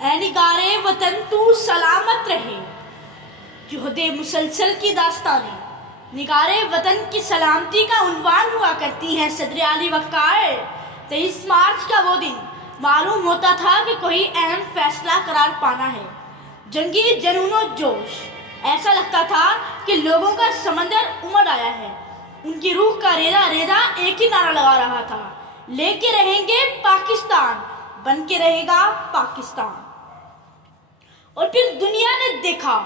اے نگارے وطن تو سلامت رہے، جہد مسلسل کی داستانیں نگارے وطن کی سلامتی کا عنوان ہوا کرتی ہیں۔ صدر علی وقار 23 مارچ کا وہ دن معلوم ہوتا تھا کہ کوئی اہم فیصلہ قرار پانا ہے۔ جنگی جنون و جوش، ایسا لگتا تھا کہ لوگوں کا سمندر امڑ آیا ہے۔ ان کی روح کا ریزہ ریزہ ایک ہی نعرہ لگا رہا تھا، لے کے رہیں گے پاکستان، بن کے رہے گا پاکستان۔ اور پھر دنیا نے دیکھا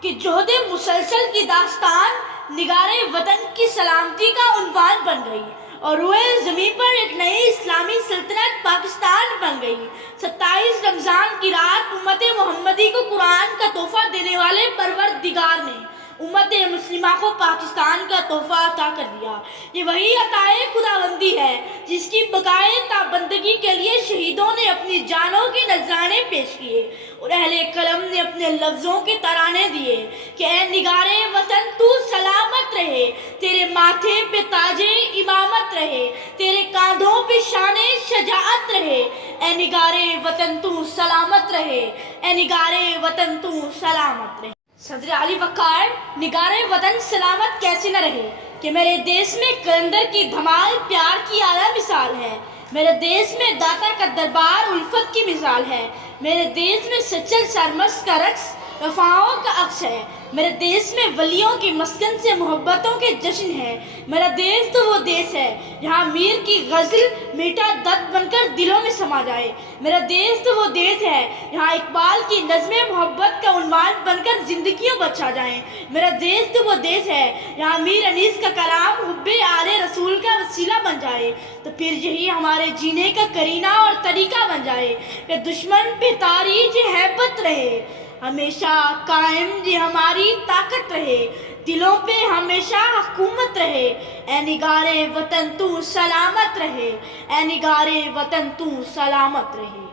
کہ جہد مسلسل کی داستان نگارے وطن کی سلامتی کا عنوان بن گئی اور روئے زمین پر ایک نئی اسلامی سلطنت پاکستان بن گئی۔ 27 رمضان کی رات امت محمدی کو قرآن کا تحفہ دینے والے پروردگار نے امت مسلمہ کو پاکستان کا تحفہ عطا کر دیا۔ یہ وہی عطائے خداوندی ہے جس کی بقائے تابندگی کے لیے شہیدوں نے اپنی جانوں کے نذرانے پیش کیے اور اہل قلم نے اپنے لفظوں کے ترانے دیے کہ اے نگارے وطن تو سلامت رہے، تیرے ماتھے پہ تاج امامت رہے، تیرے کاندھوں پہ شان شجاعت رہے، اے نگارے وطن تو سلامت رہے، اے نگارے وطن تو سلامت رہے۔ صدر علی وقار نگارے وطن سلامت کیسے نہ رہے کہ میرے دیس میں کلندر کی دھمال پیار کی اعلیٰ مثال ہے، میرے دیس میں داتا کا دربار الفت کی مثال ہے، میرے دیس میں سچل سرمست کا رقص وفاؤں کا عکس ہے، میرے دیس میں ولیوں کی مسکن سے محبتوں کے جشن ہے۔ میرا دیس تو وہ دیس ہے جہاں میر کی غزل میٹھا درد بن کر دلوں میں سما جائے، میرا دیس تو وہ دیس ہے جہاں اقبال کی نظمیں محبت کا عنوان بن کر زندگیوں بچا جائیں، میرا دیس تو وہ دیس ہے جہاں میر انیس کا کلام حب آل رسول کا وسیلہ بن جائے، تو پھر یہی ہمارے جینے کا کرینہ اور طریقہ بن جائے کہ دشمن پہ تاریج ہیبت رہے، ہمیشہ قائم یہ ہماری طاقت رہے، دلوں پہ ہمیشہ حکومت رہے، اے نگارے وطن تو سلامت رہے، اے نگارے وطن تو سلامت رہے۔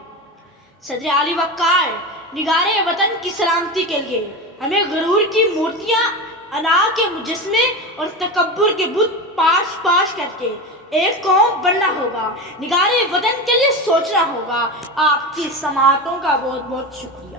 صدر علی وقار نگارے وطن کی سلامتی کے لیے ہمیں غرور کی مورتیاں، انا کے مجسمے اور تکبر کے بت پاش پاش کر کے ایک قوم بننا ہوگا، نگارے وطن کے لیے سوچنا ہوگا۔ آپ کی سماعتوں کا بہت بہت شکریہ۔